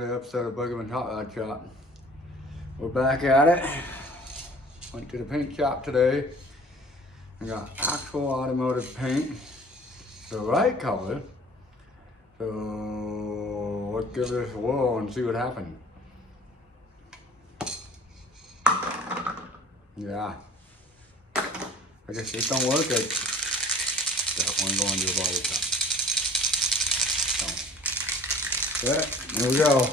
another episode of Buggerman Hot Rod Shop. We're back at it. Went to the paint shop today. I got actual automotive paint, the right color. So let's give this a whirl and see what happens. Yeah. I guess this don't work. It's definitely going to a body shop. Yeah, there we go.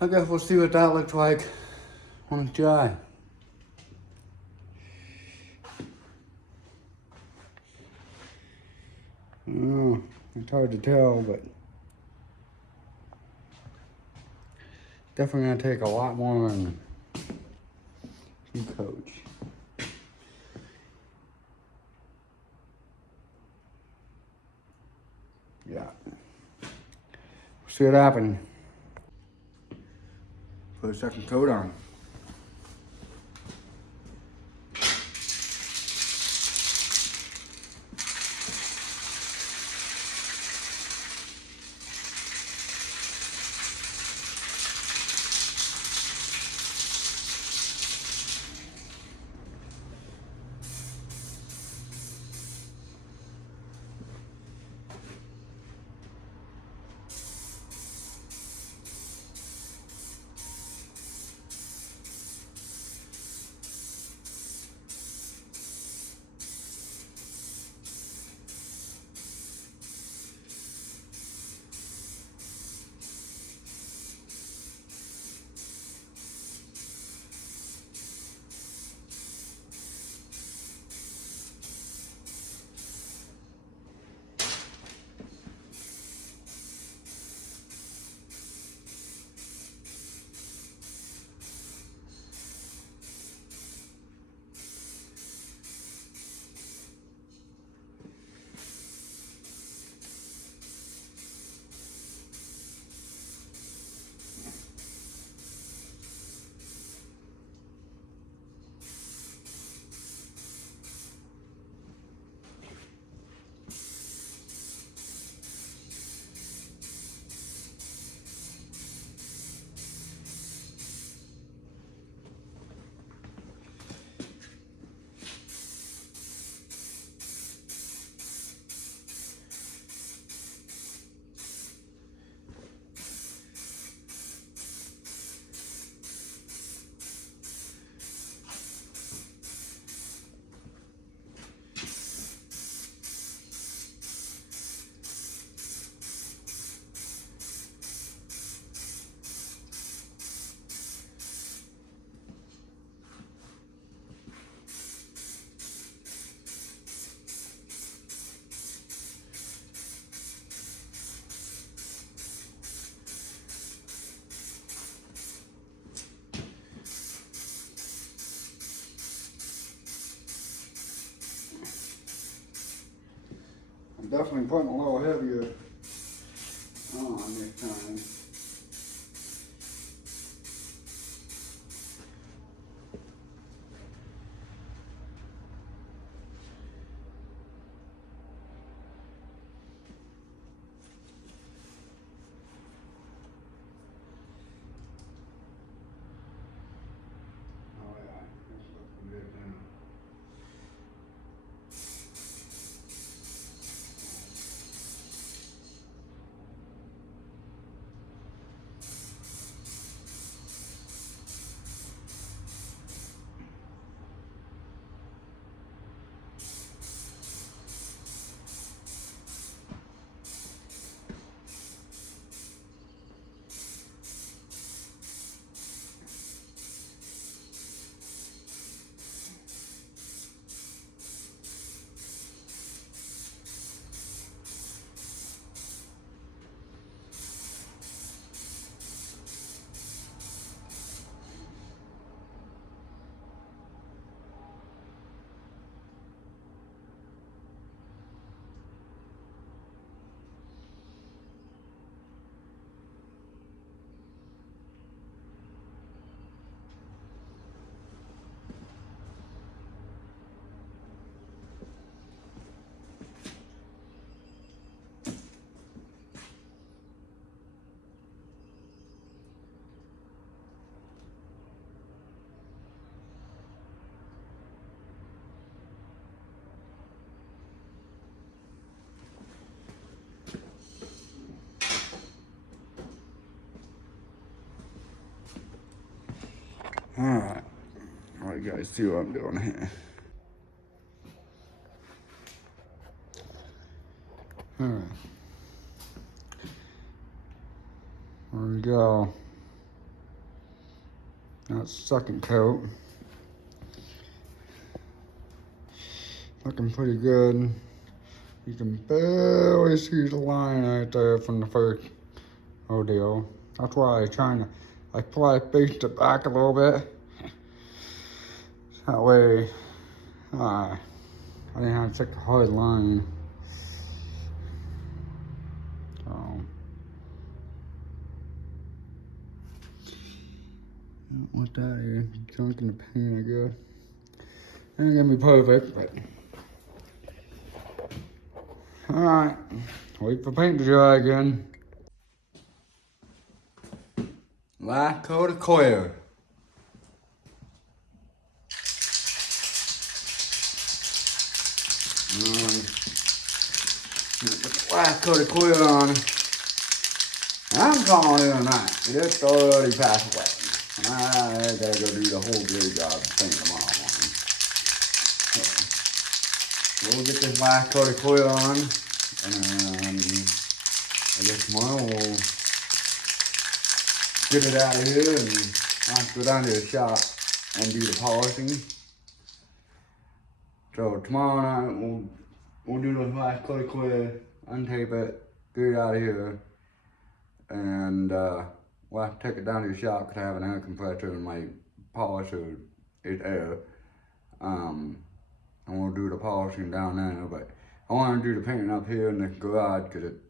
I guess we'll see what that looks like when it's dry. It's hard to tell, but definitely gonna take a lot more than some coach. Yeah. See what happens. Put a second coat on. definitely putting a little heavier on this time. Oh yeah, this looks good now. Alright, you guys see what I'm doing here. Alright. There we go. That's second coat. Looking pretty good. You can barely see the line right there from the first ordeal. That's why I probably faced it back a little bit. That way, I didn't have such a hard line. So, what that is, junk in the paint, I guess. Ain't gonna be perfect, but. Alright, wait for paint to dry again. Last coat of clear. Last coat of clear on. I'm calling it a night. It's already past wet. I gotta go do the whole good job thing tomorrow morning. So we'll get this last coat of clear on, and I guess tomorrow we'll get it out of here and I'll have to go down to the shop and do the polishing. So tomorrow night we'll do the last coat of clear, untape it, get it out of here, and we'll have to take it down to the shop because I have an air compressor and my polisher is air. And we'll do the polishing down there, but I want to do the painting up here in the garage because it's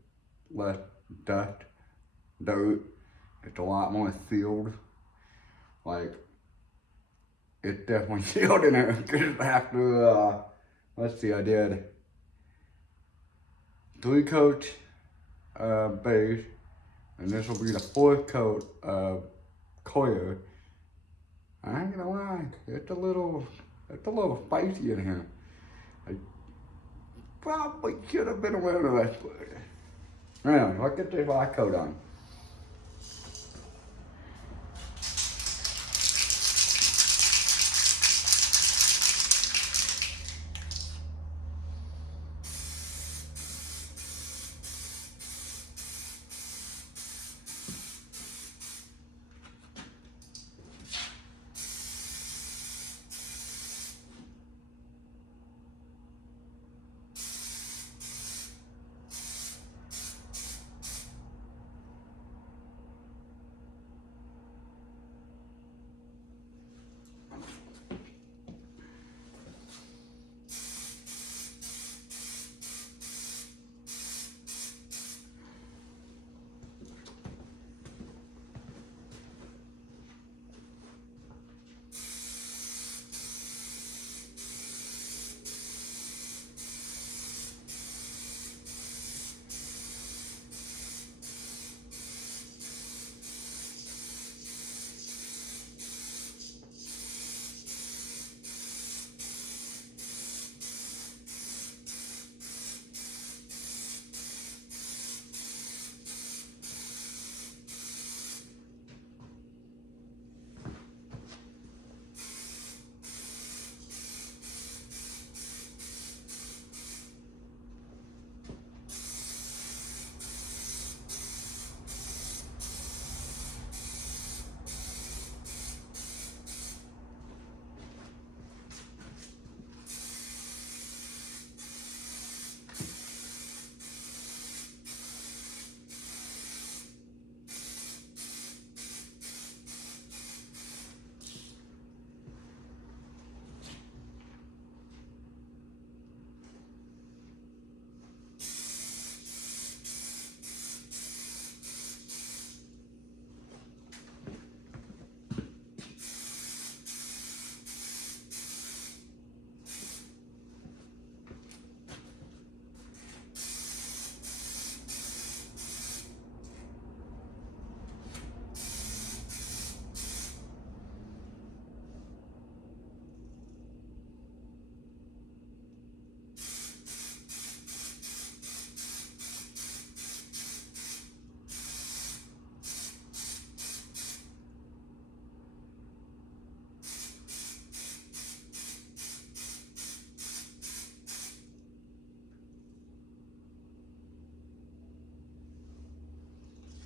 less dust, dirt. It's a lot more sealed. Like, it's definitely sealed in there. Because after, let's see, I did 3 coats base, and this will be the 4th coat of clear. I ain't gonna lie, it's a little spicy in here. I probably should have been aware of that. Anyway, let's get this last coat on.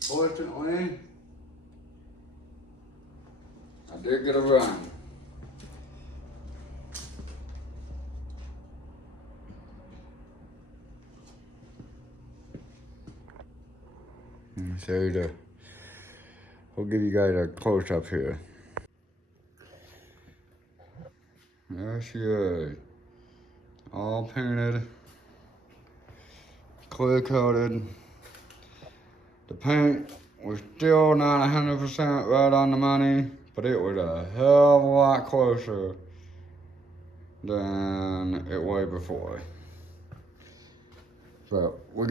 Fortunately, I did get a run. So I'll give you guys a close up here. There she is. All painted, clear coated. The paint was still not 100% right on the money, but it was a hell of a lot closer than it was before. But we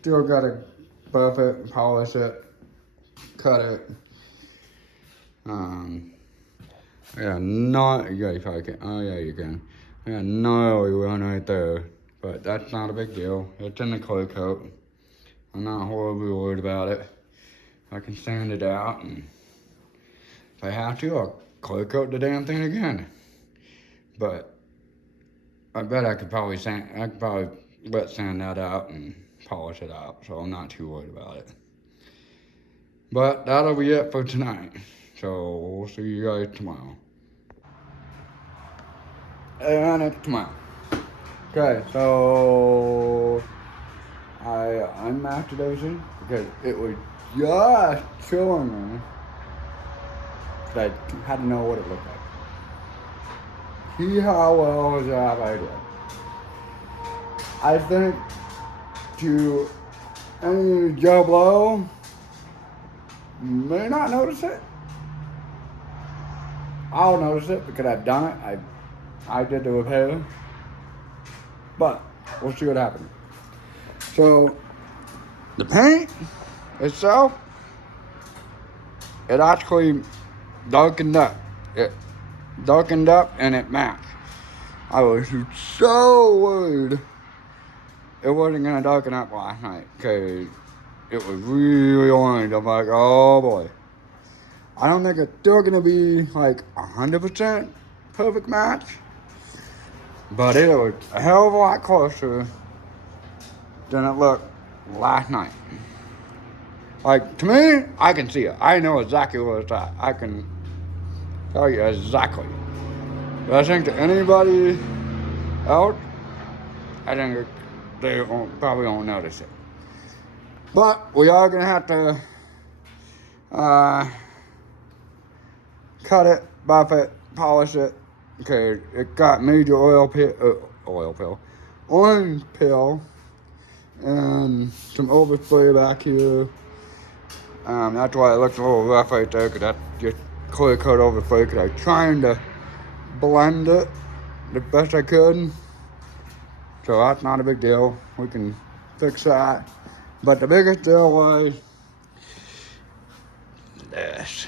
still gotta buff it, polish it, cut it. Yeah, you probably can. Oh yeah, you can. Yeah, no one right there, but that's not a big deal. It's in the clear coat. I'm not horribly worried about it. I can sand it out, and if I have to, I'll clear coat the damn thing again. But I bet I could probably wet sand that out and polish it out, so I'm not too worried about it. But that'll be it for tonight. So we'll see you guys tomorrow. And it's tomorrow. Okay, so I unmasked everything because it was just showing me that I had to know what it looked like. See how well the job I did. I think to any Joe Blow may not notice it. I'll notice it because I've done it. I did the repair. But we'll see what happens. So the paint itself, it actually darkened up. It darkened up and it matched. I was so worried it wasn't gonna darken up last night because it was really orange. I'm like, oh boy. I don't think it's still gonna be like 100% perfect match, but it was a hell of a lot closer than it looked last night. Like, to me, I can see it. I know exactly where it's at. I can tell you exactly. But I think to anybody else, I think they probably won't notice it. But we are gonna have to cut it, buff it, polish it. Okay, it got major orange peel, and some overspray back here. That's why it looks a little rough right there, because that's just clear coat overspray, because I was trying to blend it the best I could. So that's not a big deal. We can fix that. But the biggest deal was this.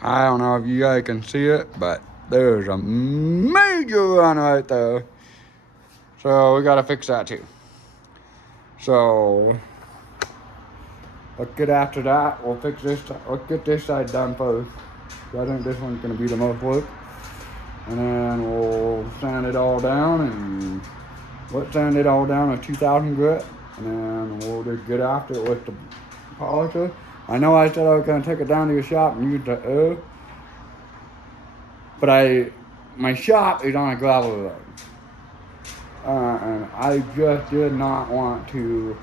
I don't know if you guys can see it, but there's a major run right there. So we gotta fix that too. So let's get after that. We'll fix this. Let's get this side done first. I think this one's gonna be the most work. And then we'll sand it all down, and let's sand it all down with 2000 grit. And then we'll just get after it with the polisher. I know I said I was gonna take it down to your shop and use the air, but my shop is on a gravel road. And I just did not want to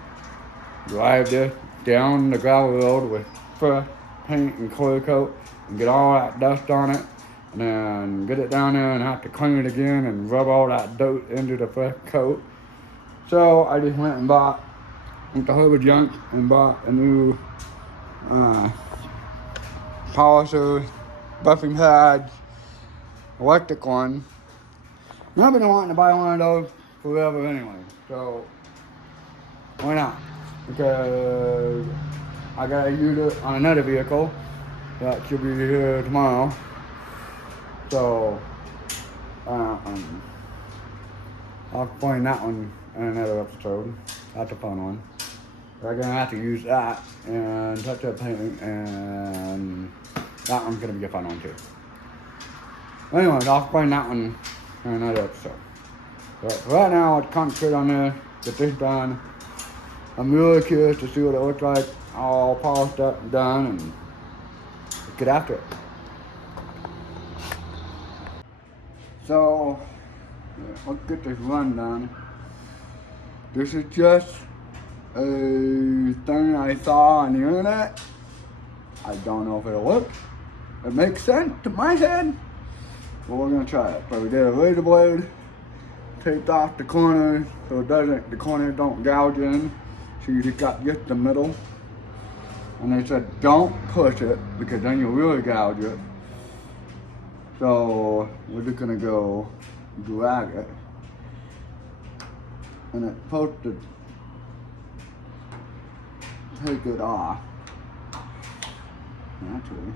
drive this down the gravel road with fresh paint and clear coat and get all that dust on it, and then get it down there and have to clean it again and rub all that dirt into the fresh coat. So I just went to a whole bunch of junk and bought a new polisher, buffing pads, electric one. And I've been wanting to buy one of those forever anyway, so why not? Because I gotta use it on another vehicle that should be here tomorrow. So I'll explain that one in another episode. That's a fun one. We're gonna have to use that and touch up paint, and that one's gonna be a fun one too. Anyways, I'll explain that one in another episode. But for right now, I'll concentrate on this, get this done. I'm really curious to see what it looks like. all polished up and done, and get after it. So, let's get this run done. This is just a thing I saw on the internet. I don't know if it'll work. It makes sense to my head, but we're gonna try it. So we did a razor blade, taped off the corners so the corners don't gouge in. So you just got just the middle. And they said don't push it because then you'll really gouge it. So we're just gonna go drag it. And it's supposed to take it off. Actually,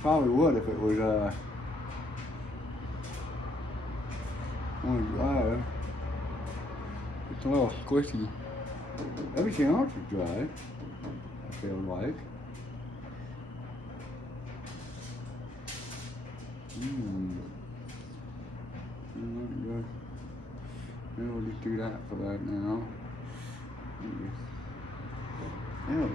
probably would if it was on dry. It's a little squishy. Everything else is dry, I feel like. Maybe we'll just do that for right now. There we go.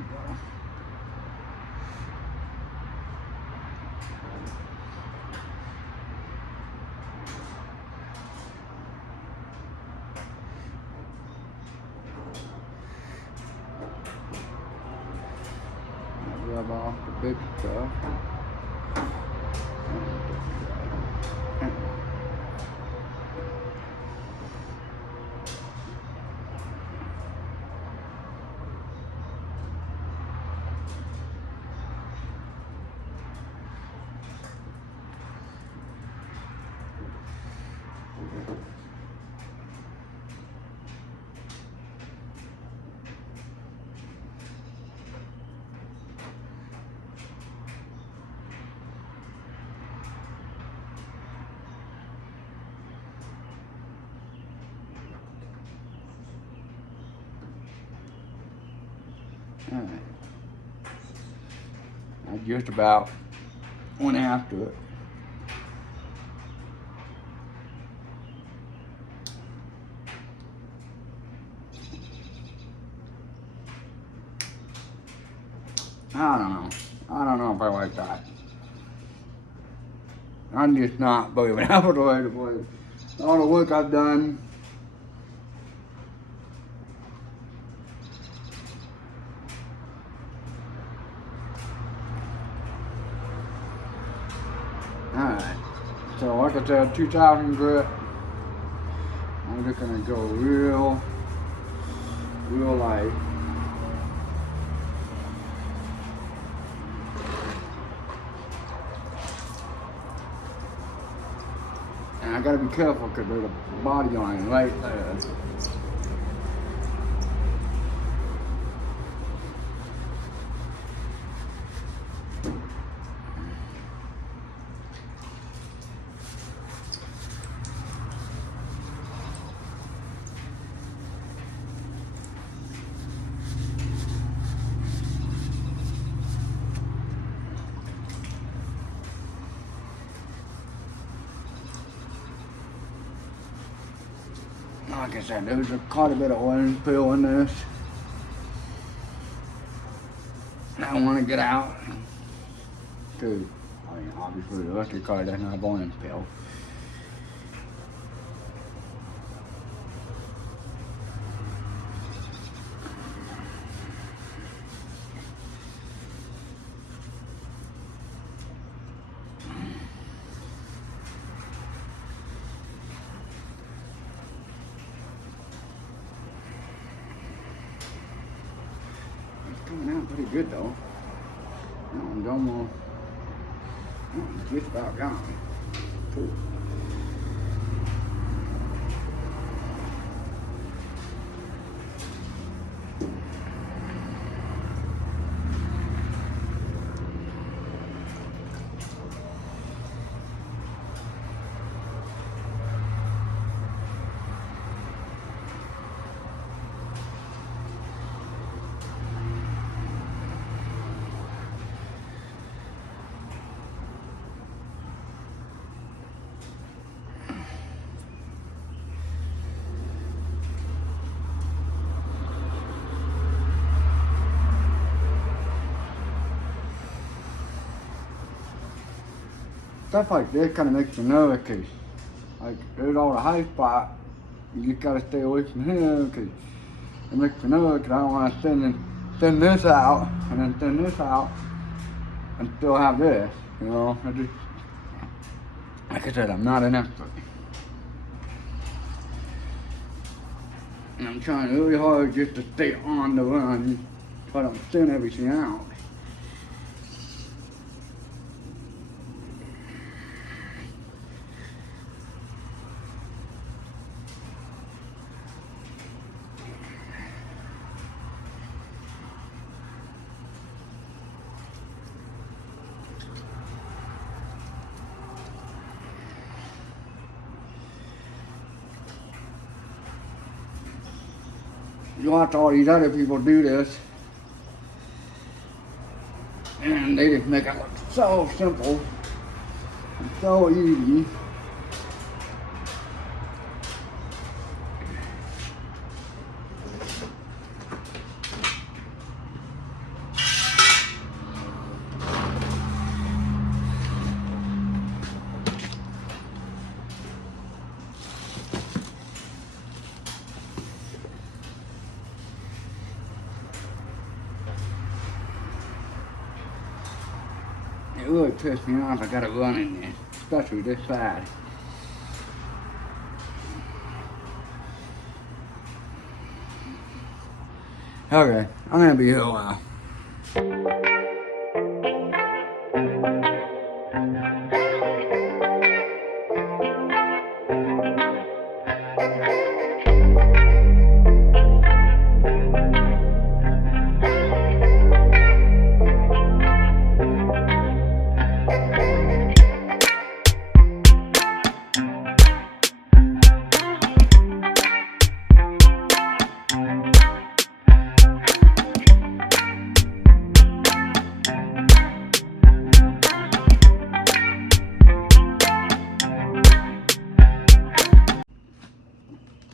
Rub off the big stuff. Alright. I just about went after it. I don't know. I don't know if I like that. I'm just not believing half of the way to believe. All the work I've done. Alright. So like I said, 2000 grit. I'm just gonna go real light. And I gotta be careful because there's a body line right there. Like I said, there's quite a bit of orange peel in this. And I want to get out. Because, I mean, obviously the electric car doesn't have orange peel. Coming out pretty good though. That one's almost, just about gone. Cool. stuff like this kind of makes me nervous, cause like there's all the high spot. You just gotta stay away from him, cause it makes me nervous. Cause I don't want to thin this out and then thin this out and still have this. You know, I just, like I said, I'm not an expert. And I'm trying really hard just to stay on the run, so I don't thin everything out. You watch all these other people do this, and they just make it look so simple and so easy. It really pissed me off. I gotta run in there, especially this side. Okay, I'm gonna be here a while.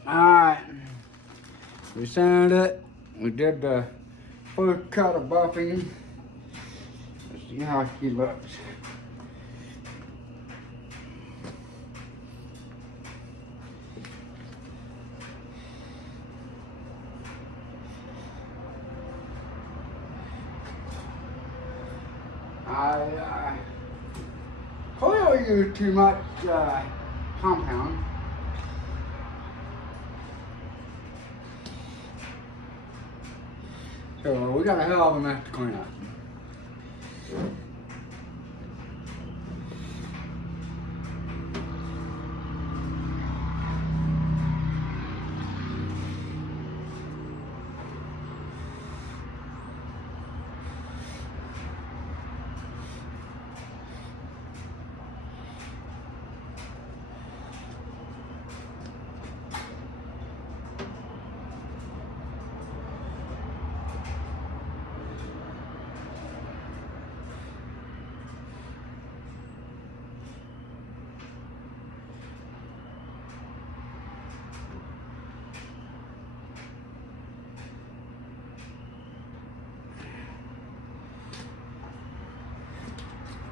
Alright, we sanded it. We did the first cut of buffing. Let's see how she looks. I clearly used too much compound. So we got a hell of a mess to clean up.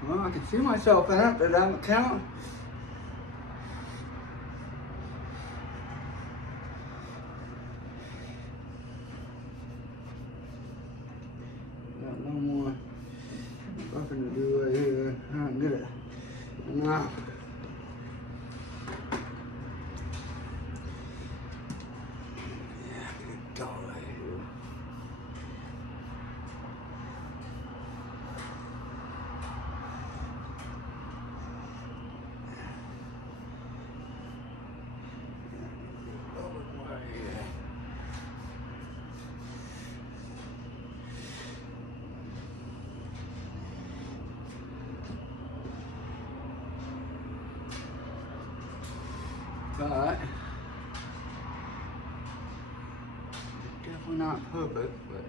Well, I can see myself in it, but that doesn't count. Got no more fucking to do right here. I don't get it. Now. Yeah, good dog right here. But definitely not perfect, but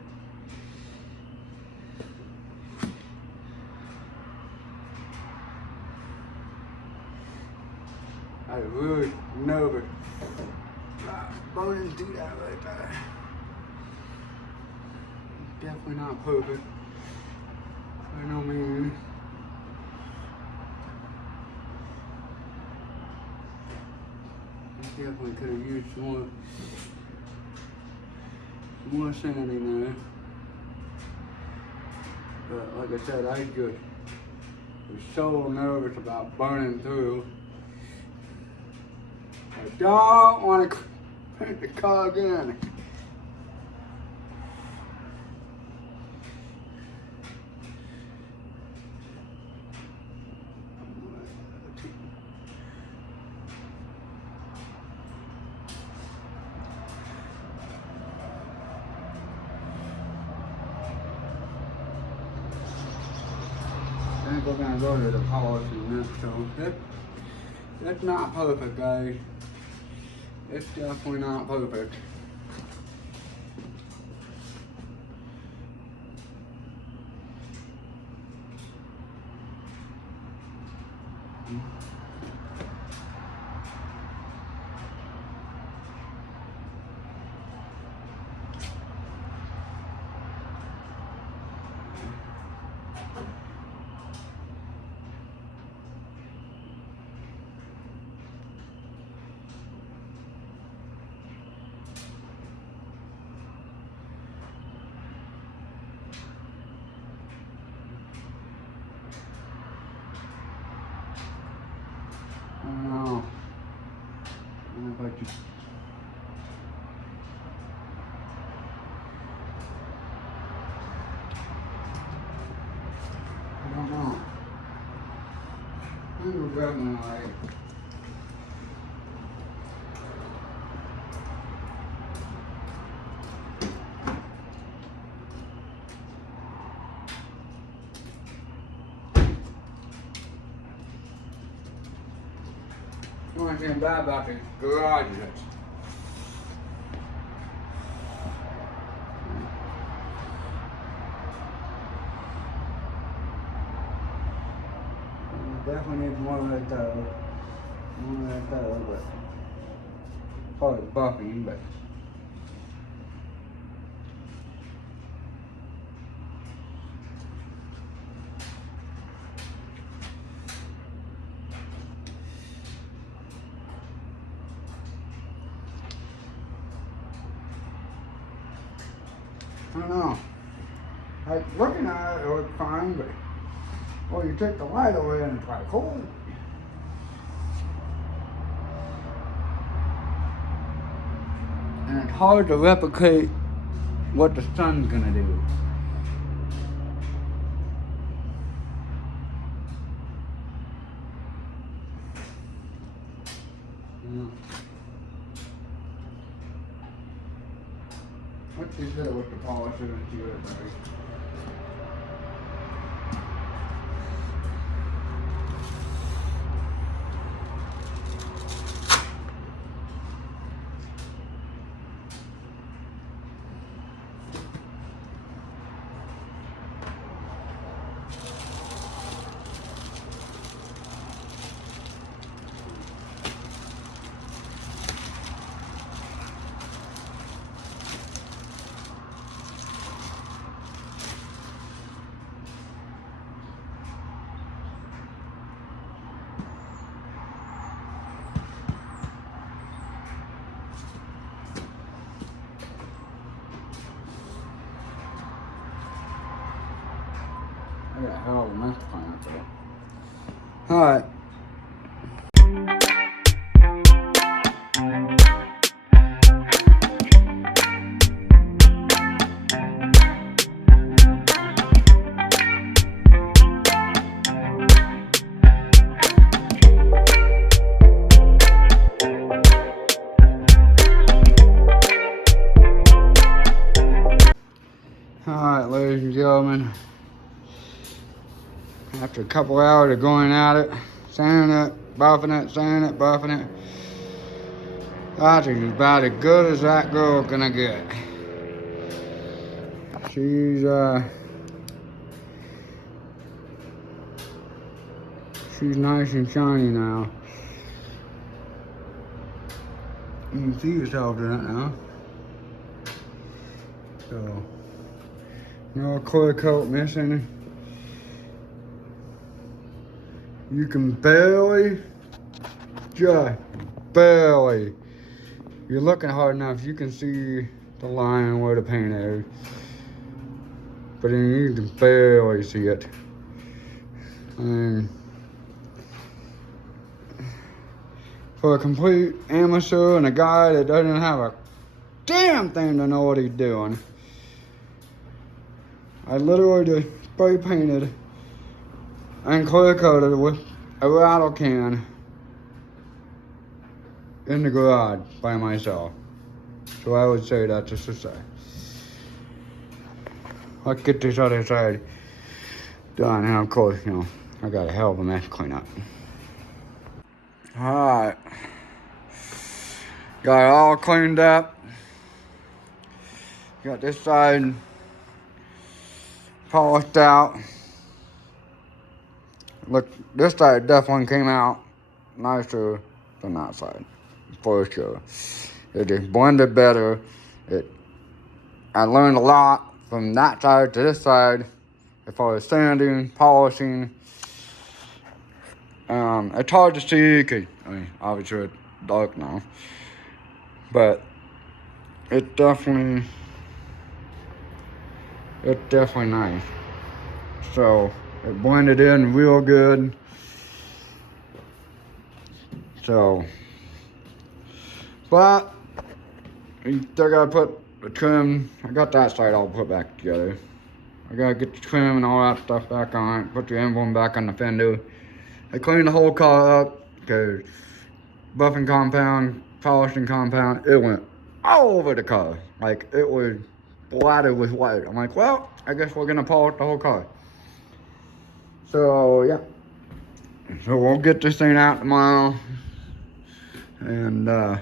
I was really nervous burning through that right there. Definitely not perfect by no means. Definitely could have used some more sand in there. But like I said, I just was so nervous about burning through. I don't want to paint the car again. I think we're gonna go to the polishing this, so it's not perfect, guys. It's definitely not perfect. I don't know. I don't know if I just. I don't know. I think we're grabbing all right. The only thing bad about the garage is definitely needs more right there. More right there, but probably buffing, but I don't know. Like looking at it, it looks fine, but well, you take the light away and it's like cold. And it's hard to replicate what the sun's gonna do. Yeah. Let's just hit it with the polisher and see what it does. I got a hell of a mess plan for that. Alright. Alright, ladies and gentlemen. After a couple hours of going at it, sanding it, buffing it, sanding it, buffing it, I think it's about as good as that girl's gonna get. She's nice and shiny now. You can see yourself in it now. So, no clear coat missing. You can just barely you're looking hard enough, you can see the line where the paint is. But then you can barely see it. And for a complete amateur and a guy that doesn't have a damn thing to know what he's doing, I literally just spray painted and clear coated with a rattle can in the garage by myself. So I would say that's a success. Let's get this other side done, and of course, you know, I got a hell of a mess to clean up. Alright. Got it all cleaned up. Got this side polished out. Look, this side definitely came out nicer than that side, for sure. It just blended better. I learned a lot from that side to this side as far as sanding, polishing. It's hard to see because, I mean, obviously it's dark now, but it's definitely nice. So it blended in real good. So, but you still gotta put the trim. I got that side all put back together. I gotta get the trim and all that stuff back on it. Put the emblem back on the fender. I cleaned the whole car up because buffing compound, polishing compound, it went all over the car. Like, it was splattered with white. I'm like, well, I guess we're gonna polish the whole car. So, yeah. So we'll get this thing out tomorrow. And, I'm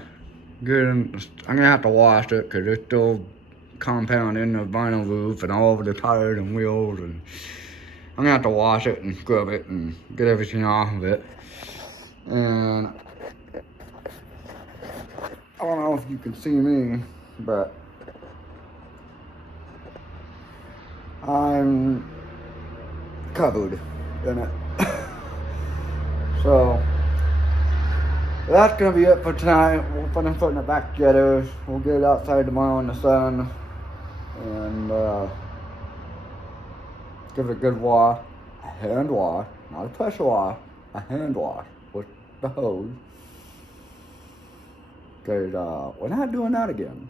gonna have to wash it because it's still compound in the vinyl roof and all over the tires and wheels, and I'm gonna have to wash it and scrub it and get everything off of it. And I don't know if you can see me, but I'm covered in it. So that's gonna be it for tonight. We'll finish putting it back together. We'll get it outside tomorrow in the sun and give it a good wash, a hand wash, not a pressure wash, a hand wash with the hose. Cause we're not doing that again.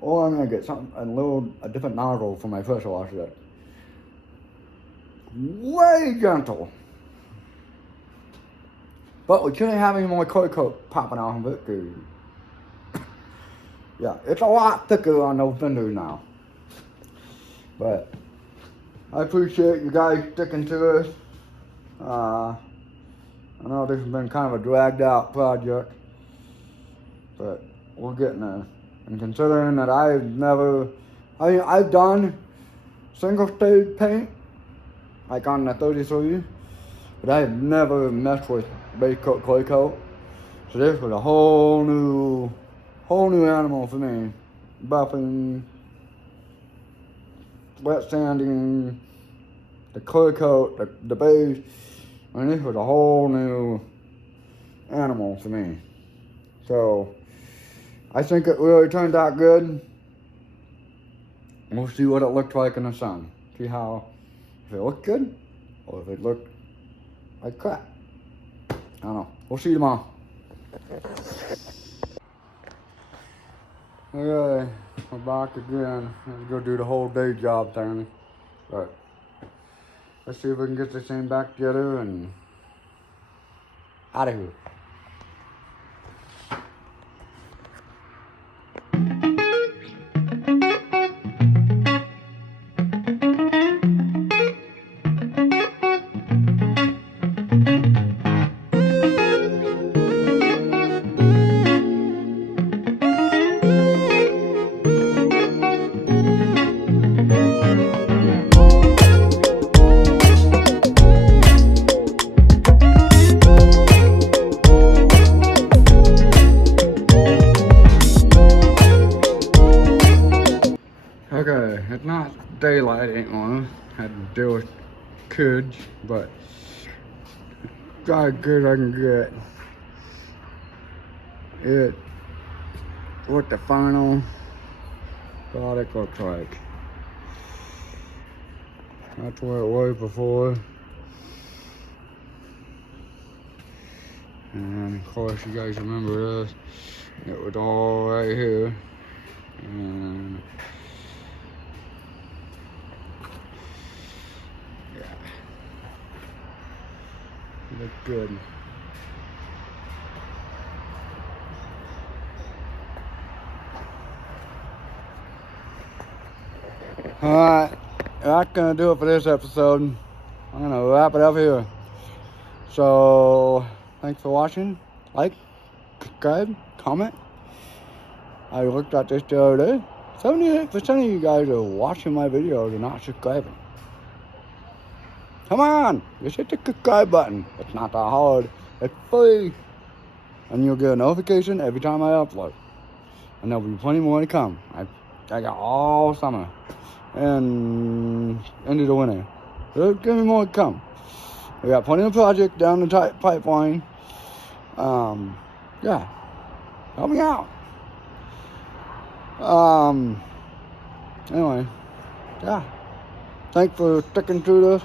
Or I'm gonna get a different nozzle for my pressure washer that's way gentle. But we shouldn't have any more clear coat popping off of it, cause yeah, it's a lot thicker on those fenders now. But I appreciate you guys sticking to us. I know this has been kind of a dragged out project, but we're getting there. And considering that I've done single stage paint, like on the 33, but I've never messed with base coat, clay coat. So this was a whole new animal for me. Buffing, wet sanding, the clear coat, the base. I mean, this was a whole new animal for me. So I think it really turned out good. We'll see what it looked like in the sun. See if it looked good or if it looked like crap. I don't know. We'll see you tomorrow. Okay, we're back again. Let's go do the whole day job thing. But let's see if we can get this thing back together and out of here. Okay, it's not daylight anymore. Had to deal with kids, but got as good as I can get. what the final product looks like. That's where it was before. And of course you guys remember this. It was all right here. And yeah. Look good. Alright, that's gonna do it for this episode. I'm gonna wrap it up here. So, thanks for watching. Like, subscribe, comment. I looked at this the other day. 78% of you guys are watching my videos and not subscribing. Come on, just hit the subscribe button. It's not that hard. It's free. And you'll get a notification every time I upload. And there'll be plenty more to come. I got all summer. And into the winter. There's gonna be more to come. We got plenty of projects down the pipeline. Yeah. Help me out. Anyway. Yeah. Thanks for sticking through this.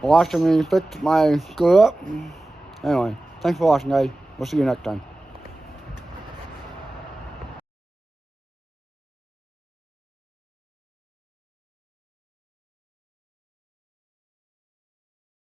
Watching me fix my screw up. Anyway. Thanks for watching, guys. We'll see you next time.